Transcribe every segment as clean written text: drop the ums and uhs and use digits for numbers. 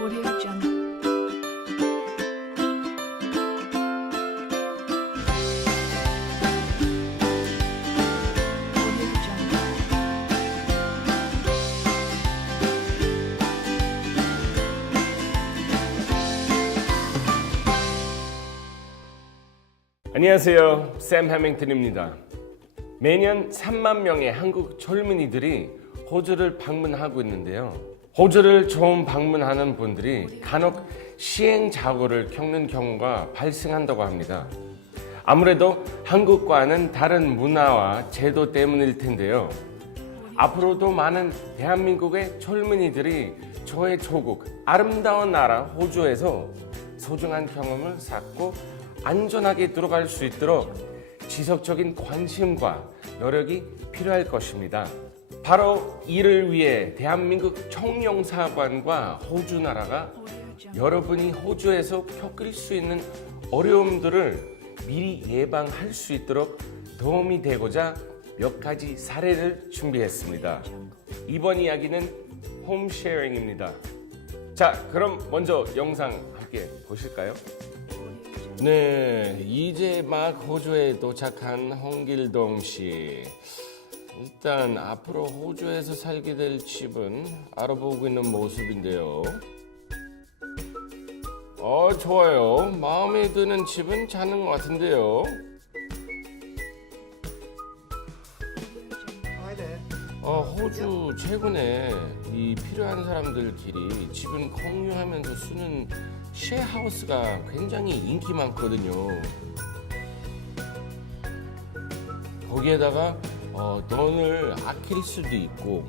Audio Jungle. Audio Jungle. 안녕하세요. 샘 해밍턴입니다. 매년 3만 명의 한국 젊은이들이 호주를 방문하고 있는데요. 호주를 처음 방문하는 분들이 간혹 시행착오를 겪는 경우가 발생한다고 합니다. 아무래도 한국과는 다른 문화와 제도 때문일 텐데요. 앞으로도 많은 대한민국의 젊은이들이 저의 조국, 아름다운 나라 호주에서 소중한 경험을 쌓고 안전하게 들어갈 수 있도록 지속적인 관심과 노력이 필요할 것입니다. 바로 이를 위해 대한민국 청룡사관과 호주 나라가 여러분이 호주에서 겪을 수 있는 어려움들을 미리 예방할 수 있도록 도움이 되고자 몇 가지 사례를 준비했습니다. 이번 이야기는 홈쉐어링입니다. 자, 그럼 먼저 영상 함께 보실까요? 네, 이제 막 호주에 도착한 홍길동 씨. 일단 앞으로 호주에서 살게 될 집은 알아보고 있는 모습인데요. 좋아요. 마음에 드는 집은 찾는 것 같은데요. 호주 최근에 이 필요한 사람들끼리 집은 공유하면서 쓰는 쉐어하우스가 굉장히 인기 많거든요. 거기에다가 돈을 아낄 수도 있고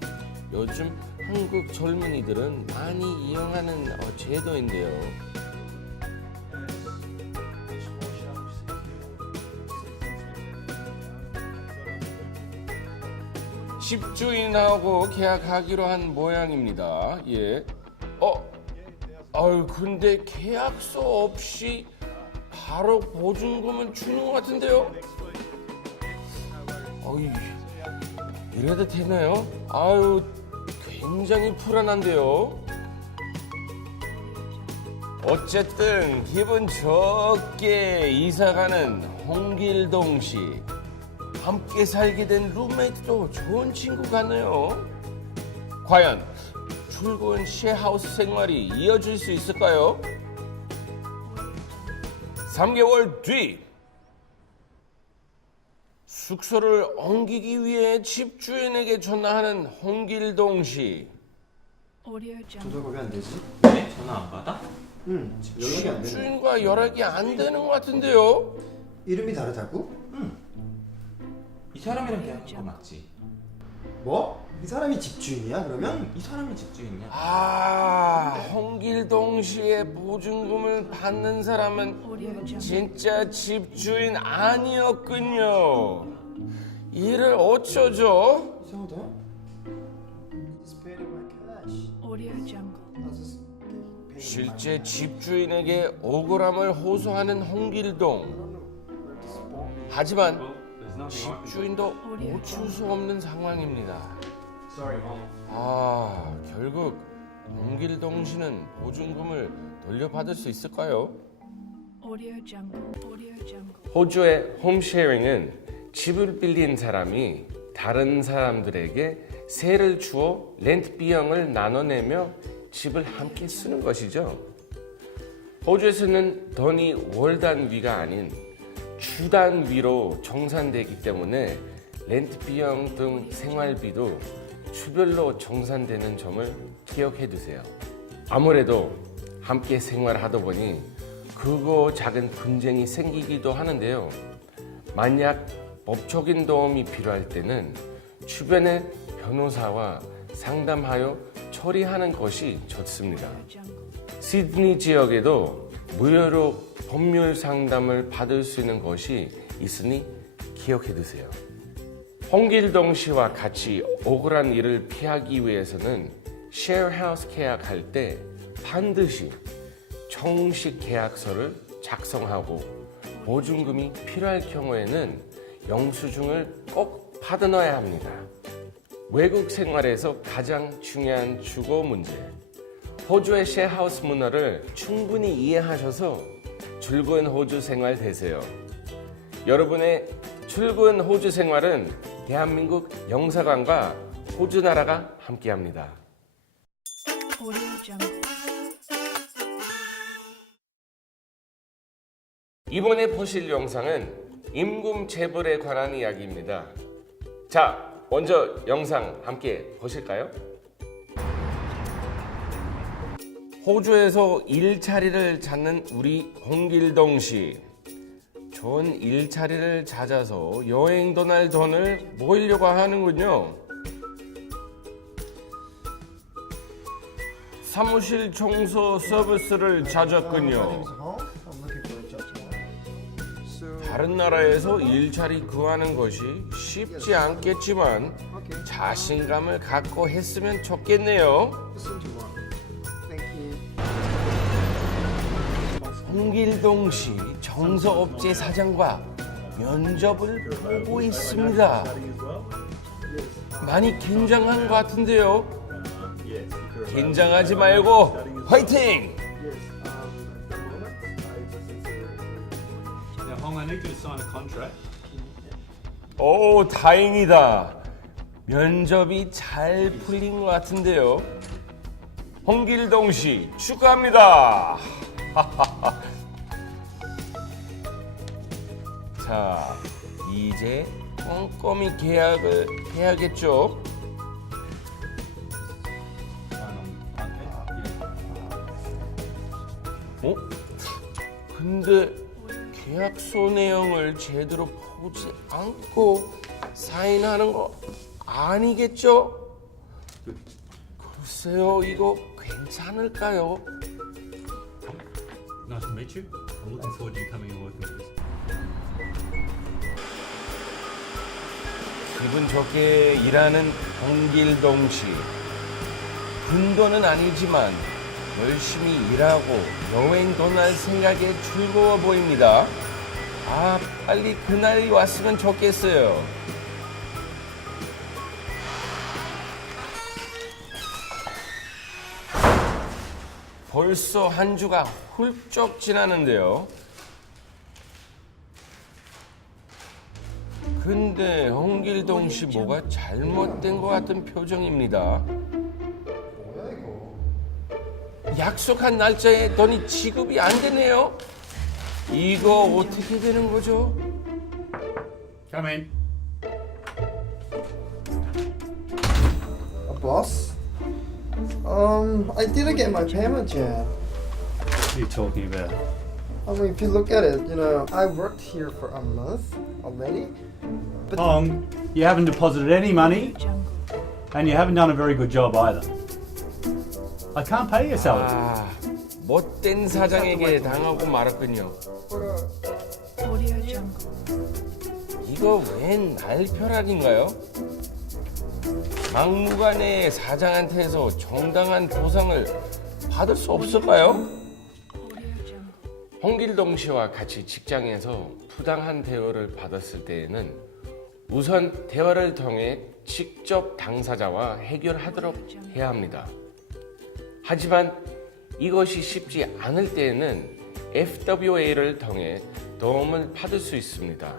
요즘 한국 젊은이들은 많이 이용하는 제도인데요. 집주인하고 계약하기로 한 모양입니다. 예. 근데 계약서 없이 바로 보증금은 주는 것 같은데요? 이래도 되나요? 굉장히 불안한데요? 어쨌든 기분 좋게 이사가는 홍길동 씨. 함께 살게 된 룸메이트도 좋은 친구 같네요. 과연 즐거운 쉐어하우스 생활이 이어질 수 있을까요? 3개월 뒤 숙소를 옮기기 위해 집주인에게 전화하는 홍길동 씨. Audio Jungle. 전화가 왜 안 되지? 왜? 전화 안 받아? 응, 지금 연락이 안 되네. 집주인과 연락이 안 되는 것 같은데요? 이름이 다르다고? 이 사람이랑 계약한 거 맞지? 뭐? 이 사람이 집주인이야 그러면? 이 사람이 집주인이야. 홍길동 씨의 보증금을 받는 사람은 Audio Jungle. 진짜 집주인 아니었군요. 이를 어쩌죠? 이상하다. He's paying my cash. Audio Jungle. I just paying 실제 집주인에게 억울함을 호소하는 홍길동. 하지만 집주인도 멈출 수 없는 상황입니다. 결국 홍길동 씨는 보증금을 돌려받을 수 있을까요? Audio Jungle. Audio Jungle. 호주의 홈쉐어링은 집을 빌린 사람이 다른 사람들에게 세를 주어 렌트 비용을 나눠내며 집을 함께 쓰는 것이죠. 호주에서는 돈이 월 단위가 아닌 주 단위로 정산되기 때문에 렌트 비용 등 생활비도 주별로 정산되는 점을 기억해 두세요. 아무래도 함께 생활하다 보니 크고 작은 분쟁이 생기기도 하는데요. 만약 법적인 도움이 필요할 때는 주변의 변호사와 상담하여 처리하는 것이 좋습니다. Jungle. 시드니 지역에도 무료로 법률 상담을 받을 수 있는 것이 있으니 기억해 두세요. 홍길동 씨와 같이 억울한 일을 피하기 위해서는 쉐어하우스 계약할 때 반드시 정식 계약서를 작성하고 보증금이 필요할 경우에는 영수증을 꼭 받아놔야 합니다. 외국 생활에서 가장 중요한 주거 문제, 호주의 셰어하우스 문화를 충분히 이해하셔서 즐거운 호주 생활 되세요. 여러분의 즐거운 호주 생활은 대한민국 영사관과 호주 나라가 함께합니다. Audio Jungle. 이번에 보실 영상은 임금 재벌에 관한 이야기입니다. 자, 먼저 영상 함께 보실까요? 호주에서 일자리를 찾는 우리 홍길동 씨. 좋은 일자리를 찾아서 여행 떠날 돈을 모으려고 하는군요. 사무실 청소 서비스를 찾았군요. home. I'm looking for a job tomorrow. So, 다른 나라에서 일자리 구하는 것이 쉽지 않겠지만 okay. 자신감을 갖고 했으면 좋겠네요. Listen to one. Thank you. 홍길동 씨 정서업체 사장과 면접을 보고 있습니다. 많이 긴장한 것 같은데요. 긴장하지 말고 화이팅! Yes. At the moment, I just consider. Now, Hong, I need you to sign a contract. 오, 다행이다. 면접이 잘 풀린 것 같은데요. 홍길동 씨 축하합니다. 자, 이제 꼼꼼히 계약을 해야겠죠. 어? 근데 계약서 내용을 제대로 보지 않고 사인하는 거 아니겠죠? 글쎄요, 이거 괜찮을까요? Nice to meet you. I'm looking forward to you coming and working with us. 기분 좋게 일하는 홍길동 씨. 큰 돈은 아니지만 열심히 일하고 여행 떠날 생각에 즐거워 보입니다. 아, 빨리 그날이 왔으면 좋겠어요. 벌써 한 주가 훌쩍 지나는데요. 근데 홍길동 씨 뭐가 잘못된 것 같은 표정입니다. 뭐야 이거? 약속한 날짜에 돈이 지급이 안 되네요. 이거 어떻게 되는 거죠? Come in. Boss? I didn't get my payment yet. What are you talking about? I mean, if you look at it, you know, I worked here for a month already. But Hong, you haven't deposited any money Jungle. and you haven't done a very good job either. I can't pay your salary. 아, 못된 사장에게 당하고 말았군요. Audio Jungle. 이거 웬 날벼락인가요? 막무가내 사장한테서 정당한 보상을 받을 수 없을까요? Audio Jungle. 홍길동 씨와 같이 직장에서 부당한 대우를 받았을 때에는 우선 대화를 통해 직접 당사자와 해결하도록 해야 합니다. 하지만 이것이 쉽지 않을 때에는 FWA를 통해 도움을 받을 수 있습니다.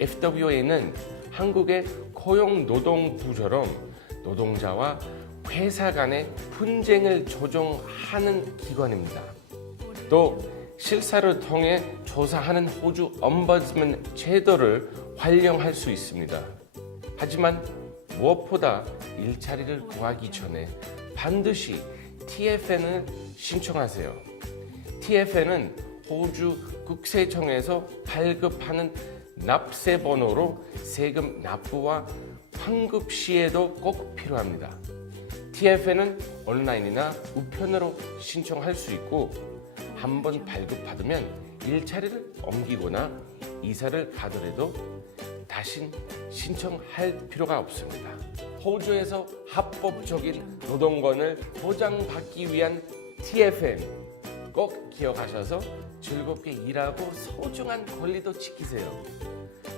FWA는 한국의 고용노동부처럼 노동자와 회사 간의 분쟁을 조정하는 기관입니다. 또 실사를 통해 조사하는 호주 엄버스먼 제도를 활용할 수 있습니다. 하지만 무엇보다 일자리를 구하기 전에 반드시 TFN을 신청하세요. TFN은 호주 국세청에서 발급하는 납세 번호로 세금 납부와 환급 시에도 꼭 필요합니다. TFN은 온라인이나 우편으로 신청할 수 있고 한 번 발급받으면 일자리를 옮기거나 이사를 가더라도 다신 신청할 필요가 없습니다. 호주에서 합법적인 노동권을 보장받기 위한 TFN 꼭 기억하셔서 즐겁게 일하고 소중한 권리도 지키세요.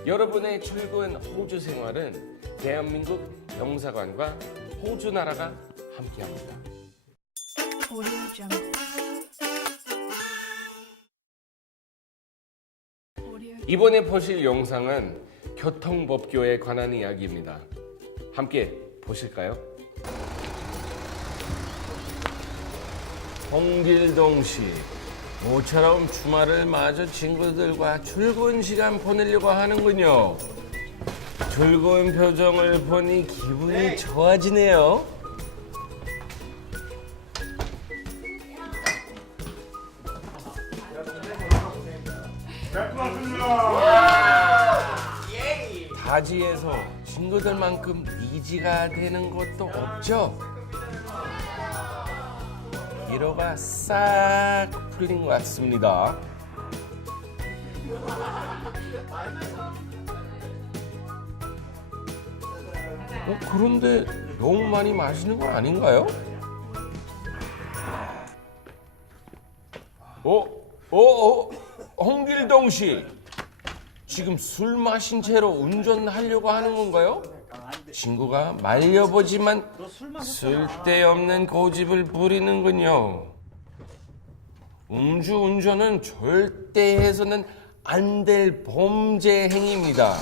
여러분의 즐거운 호주 생활은 대한민국 영사관과 호주 나라가 함께합니다. Audio Jungle. Audio 이번에 보실 영상은 교통법규에 관한 이야기입니다. 함께 보실까요? 홍길동 씨, 모처럼 주말을 맞아 친구들과 출근 시간 보내려고 하는군요. 즐거운 표정을 보니 기분이 좋아지네요. 다지에서 친구들만큼 미지가 되는 것도 없죠. 피로가 싹 풀린 것 같습니다. 그런데 너무 많이 마시는 거 아닌가요? 홍길동 씨, 지금 술 마신 채로 운전하려고 하는 건가요? 친구가 말려보지만 쓸데없는 고집을 부리는군요. 음주운전은 절대 해서는 안 될 범죄 행위입니다.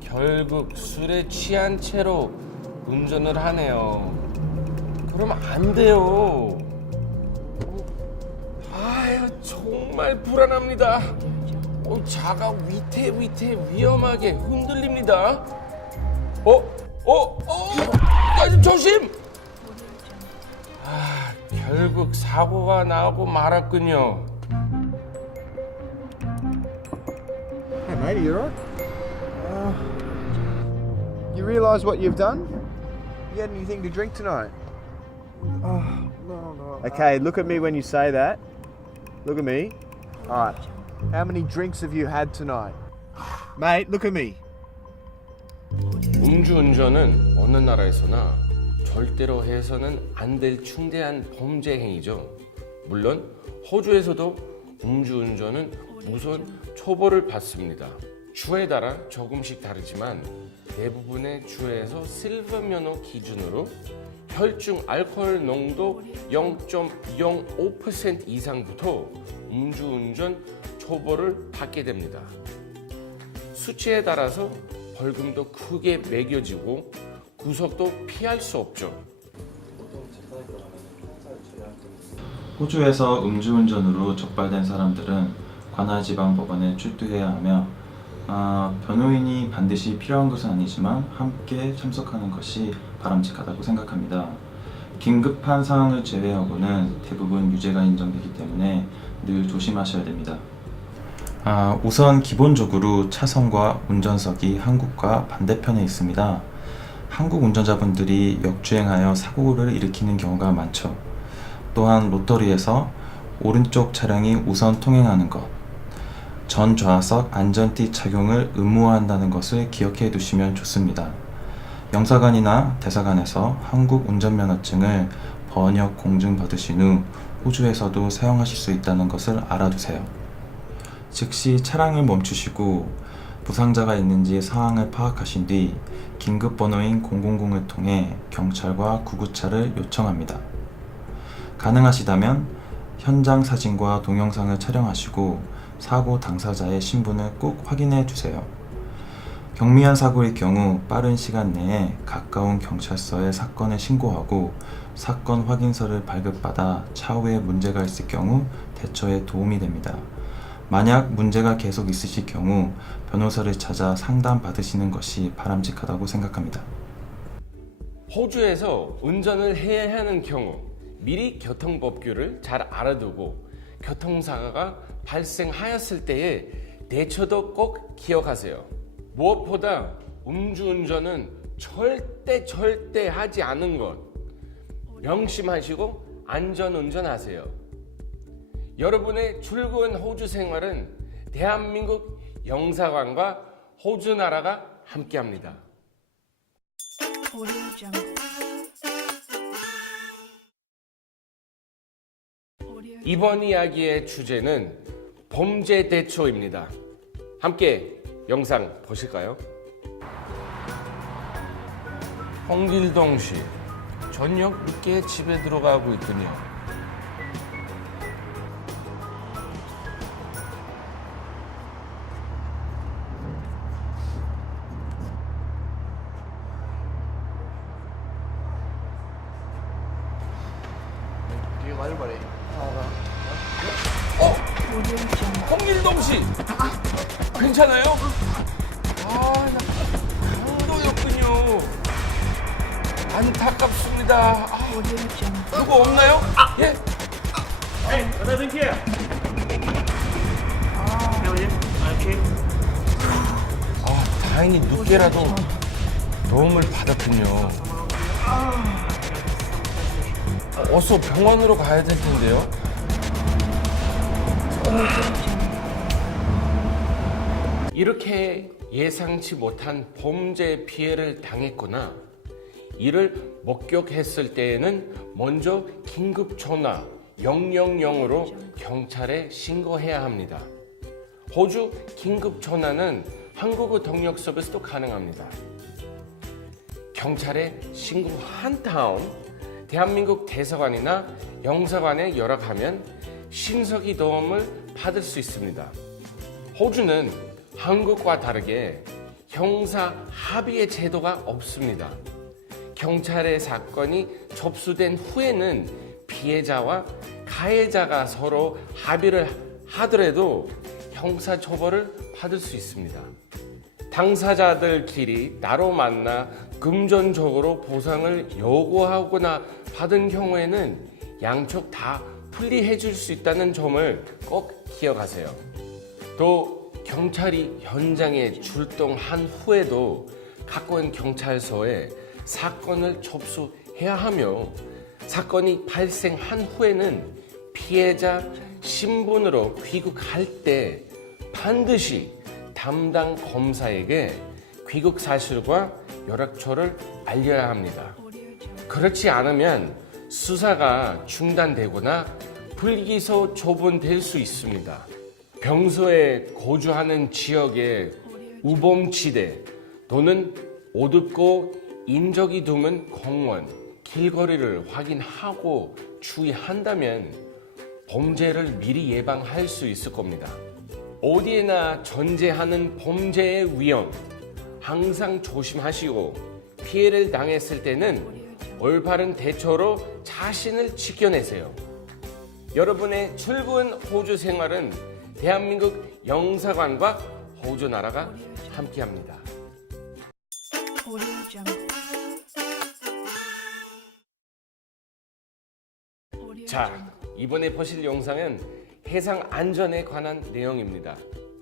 결국 술에 취한 채로 운전을 하네요. 그러면 안 돼요. 정말 불안합니다. 차가 위태위태 위험하게 흔들립니다. 조심! 결국 사고가 나고 말았군요. Hey, mate, are you alright? You realise what you've done? You had anything to drink tonight? No. Okay, look at me when you say that. Look at me. Alright. How many drinks have you had tonight? Mate, look at me. 음주운전은 어느 나라에서나 절대로 해서는 안 될 중대한 범죄 행위죠. 물론 호주에서도 음주운전은 우선 처벌을 받습니다. 주에 따라 조금씩 다르지만 대부분의 주에서 실버 면허 기준으로 혈중 알코올 농도 0.05% 이상부터 음주운전 처벌을 받게 됩니다. 수치에 따라서 벌금도 크게 매겨지고 구속도 피할 수 없죠. 호주에서 음주운전으로 적발된 사람들은 관할지방법원에 출두해야 하며 변호인이 반드시 필요한 것은 아니지만 함께 참석하는 것이 바람직하다고 생각합니다. 긴급한 상황을 제외하고는 대부분 유죄가 인정되기 때문에 늘 조심하셔야 됩니다. 우선 기본적으로 차선과 운전석이 한국과 반대편에 있습니다. 한국 운전자분들이 역주행하여 사고를 일으키는 경우가 많죠. 또한 로터리에서 오른쪽 차량이 우선 통행하는 것, 전 좌석 안전띠 착용을 의무화한다는 것을 기억해 두시면 좋습니다. 영사관이나 대사관에서 한국 운전면허증을 번역 공증 받으신 후 호주에서도 사용하실 수 있다는 것을 알아두세요. 즉시 차량을 멈추시고 부상자가 있는지 상황을 파악하신 뒤 긴급번호인 000을 통해 경찰과 구급차를 요청합니다. 가능하시다면 현장 사진과 동영상을 촬영하시고 사고 당사자의 신분을 꼭 확인해 주세요. 경미한 사고일 경우 빠른 시간 내에 가까운 경찰서에 사건을 신고하고 사건 확인서를 발급받아 차후에 문제가 있을 경우 대처에 도움이 됩니다. 만약 문제가 계속 있으실 경우 변호사를 찾아 상담 받으시는 것이 바람직하다고 생각합니다. 호주에서 운전을 해야 하는 경우 미리 교통법규를 잘 알아두고 교통사고가 발생하였을 때의 대처도 꼭 기억하세요. 무엇보다 음주운전은 절대 하지 않은 것 명심하시고 안전운전하세요. 여러분의 즐거운 호주 생활은 대한민국 영사관과 호주 나라가 함께합니다. Audio Jungle. Audio 이번 이야기의 주제는 범죄 대처입니다. 함께 영상 보실까요? 홍길동 씨, 저녁 늦게 집에 들어가고 있군요. Do you like buddy? Audio Jungle. 홍길동 씨! 괜찮아요? 아, 나 강도였군요. 안타깝습니다. 아, Audio Jungle. 누구 없나요? 예? 아, 다행히 늦게라도 도움을 받았군요. 어서 병원으로 가야 될 텐데요. 이렇게 예상치 못한 범죄 피해를 당했거나 이를 목격했을 때에는 먼저 긴급 전화 000으로 경찰에 신고해야 합니다. 호주 긴급 전화는 한국어 통역 서비스도 가능합니다. 경찰에 신고한 다음 대한민국 대사관이나 영사관에 연락하면 신속히 도움을 받을 수 있습니다. 호주는 한국과 다르게 형사 합의의 제도가 없습니다. 경찰의 사건이 접수된 후에는 피해자와 가해자가 서로 합의를 하더라도 형사 처벌을 받을 수 있습니다. 당사자들끼리 따로 만나 금전적으로 보상을 요구하거나 받은 경우에는 양쪽 다 분리해 줄 수 있다는 점을 꼭 기억하세요. 또 경찰이 현장에 출동한 후에도 가까운 경찰서에 사건을 접수해야 하며 사건이 발생한 후에는 피해자 신분으로 귀국할 때 반드시 담당 검사에게 귀국 사실과 연락처를 알려야 합니다. Audio Jungle. 그렇지 않으면 수사가 중단되거나 불기소 처분될 수 있습니다. 평소에 거주하는 지역의 우범지대 또는 어둡고 인적이 드문 공원, 길거리를 확인하고 주의한다면 범죄를 미리 예방할 수 있을 겁니다. 어디에나 존재하는 범죄의 위험, 항상 조심하시고 피해를 당했을 때는 올바른 대처로 자신을 지켜내세요. 여러분의 즐거운 호주 생활은 대한민국 영사관과 호주 나라가 함께합니다. Audio Jungle. Audio 자, Jungle. 이번에 보실 영상은 해상 안전에 관한 내용입니다.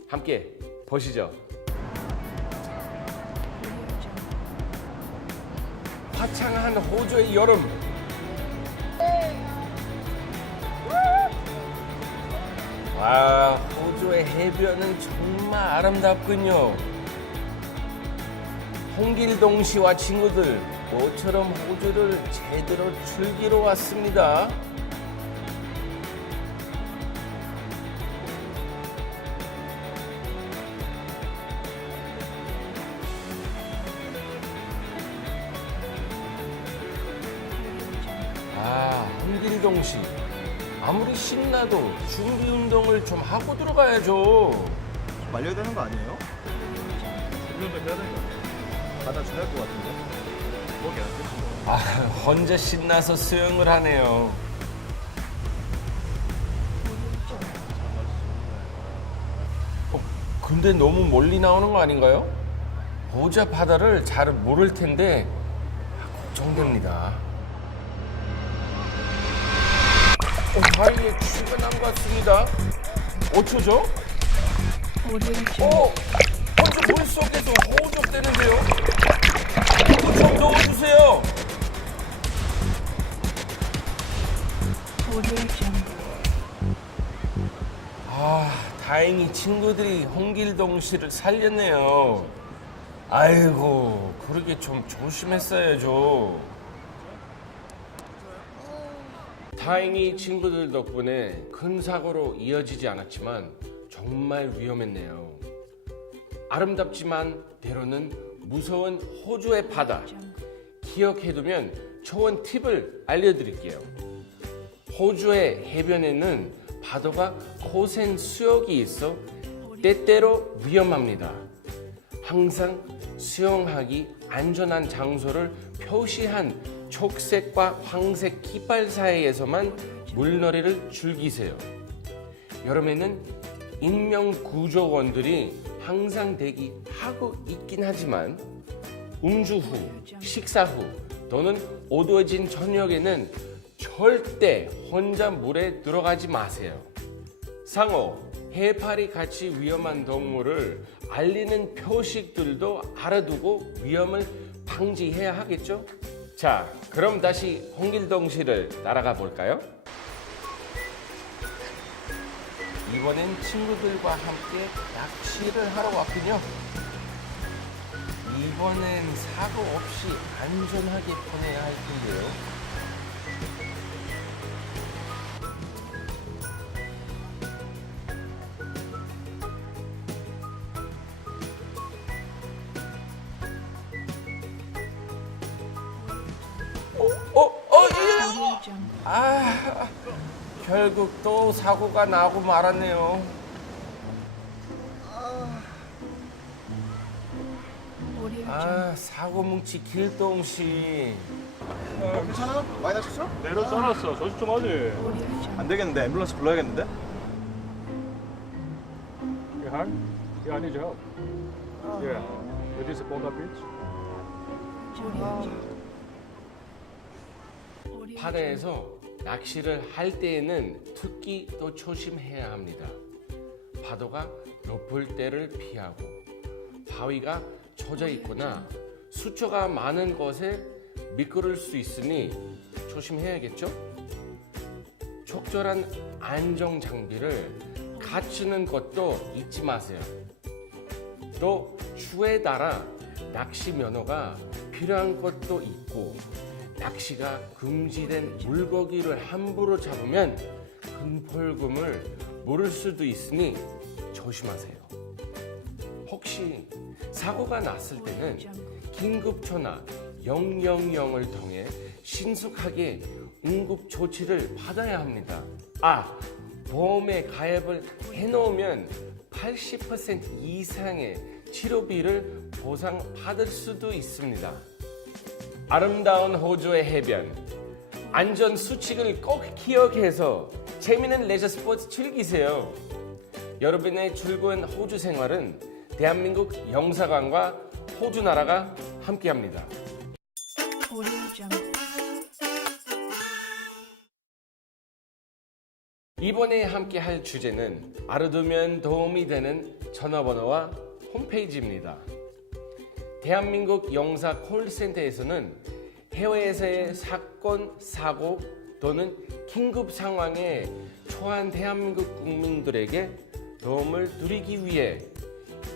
함께 보시죠. Audio Jungle. 화창한 호주의 여름. 와, 호주의 해변은 정말 아름답군요. 홍길동 씨와 친구들 모처럼 호주를 제대로 즐기러 왔습니다. 아, 홍길동 씨. 아무리 신나도 준비 운동을 좀 하고 들어가야죠. 말려야 되는 거 아니에요? 준비 운동 해야 되는 거 아니에요? 받아줘야 할 것 같은데? 뭐게 안 되지? 아, 혼자 신나서 수영을 하네요. 근데 너무 멀리 나오는 거 아닌가요? 호주 바다를 잘 모를 텐데 걱정됩니다. 바위에 출근한 것 같습니다. 어쩌죠? Audio Jungle. 먼저 물속에서 호흡되는데요. 좀 넣어주세요. Audio Jungle. 아, 다행히 친구들이 홍길동 씨를 살렸네요. 아이고, 그러게 좀 조심했어야죠. 다행히 친구들 덕분에 큰 사고로 이어지지 않았지만 정말 위험했네요. 아름답지만 때로는 무서운 호주의 바다. 기억해두면 좋은 팁을 알려드릴게요. 호주의 해변에는 파도가 거센 수역이 있어 때때로 위험합니다. 항상 수영하기 안전한 장소를 표시한 초록색과 황색 깃발 사이에서만 물놀이를 즐기세요. 여름에는 인명구조원들이 항상 대기하고 있긴 하지만 음주 후, 식사 후 또는 어두워진 저녁에는 절대 혼자 물에 들어가지 마세요. 상어, 해파리 같이 위험한 동물을 알리는 표식들도 알아두고 위험을 방지해야 하겠죠? 자, 그럼 다시 홍길동 씨를 따라가 볼까요? 이번엔 친구들과 함께 낚시를 하러 왔군요. 이번엔 사고 없이 안전하게 보내야 할 텐데요. Audio Jungle. 아, 결국 또 사고가 나고 말았네요. Audio Jungle. 아, 사고 뭉치 길동 씨. 괜찮아? 많이 다쳤어? 내려 썰었어. 조심 좀 하지. Audio Jungle. 안 되겠는데 앰뷸런스 불러야겠는데? You hurt? Yeah, I need your help. Yeah. You disappoint that bitch? Audio Jungle. Audio 바다에서 낚시를 할 때에는 특히 또 조심해야 합니다. 파도가 높을 때를 피하고 바위가 젖어 있거나 수초가 많은 곳에 미끄러울 수 있으니 조심해야겠죠? 적절한 안정 장비를 갖추는 것도 잊지 마세요. 또 추에 따라 낚시 면허가 필요한 것도 있고 낚시가 금지된 물고기를 함부로 잡으면 큰 벌금을 물을 수도 있으니 조심하세요. 혹시 사고가 났을 때는 긴급전화 000을 통해 신속하게 응급 조치를 받아야 합니다. 아, 보험에 가입을 해놓으면 80% 이상의 치료비를 보상받을 수도 있습니다. 아름다운 호주의 해변, 안전 수칙을 꼭 기억해서 재미있는 레저 스포츠 즐기세요. 여러분의 즐거운 호주 생활은 대한민국 영사관과 호주 나라가 함께합니다. Audio Jungle. 이번에 함께할 주제는 알아두면 도움이 되는 전화번호와 홈페이지입니다. 대한민국 영사 콜센터에서는 해외에서의 사건, 사고 또는 긴급 상황에 처한 대한민국 국민들에게 도움을 드리기 위해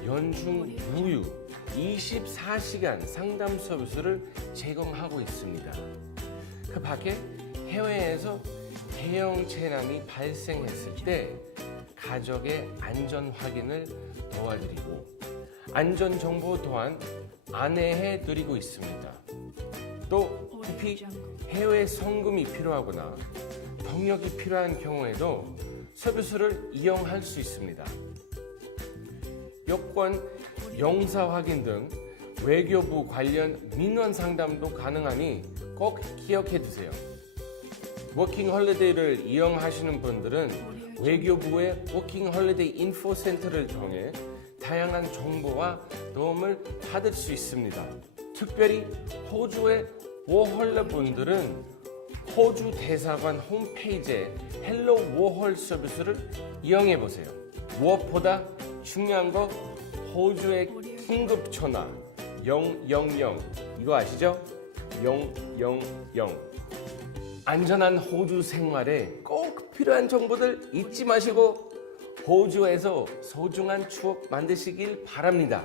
연중 무휴 24시간 상담 서비스를 제공하고 있습니다. 그 밖에 해외에서 대형 재난이 발생했을 때 가족의 안전 확인을 도와드리고 안전 정보 또한 안내해 드리고 있습니다. 또 급히 해외 송금이 필요하거나 통역이 필요한 경우에도 서비스를 이용할 수 있습니다. 여권, 영사 확인 등 외교부 관련 민원 상담도 가능하니 꼭 기억해 두세요. 워킹 홀리데이를 이용하시는 분들은 외교부의 워킹 홀리데이 인포 센터를 통해 다양한 정보와 도움을 받을 수 있습니다. 특별히 호주의 워홀러 분들은 호주 대사관 홈페이지에 헬로 워홀 서비스를 이용해 보세요. 무엇보다 중요한 거 호주의 긴급 전화 000 이거 아시죠? 000 안전한 호주 생활에 꼭 필요한 정보들 잊지 마시고 호주에서 소중한 추억 만드시길 바랍니다.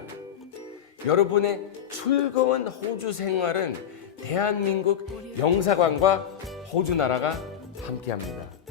여러분의 즐거운 호주 생활은 대한민국 영사관과 호주 나라가 함께합니다.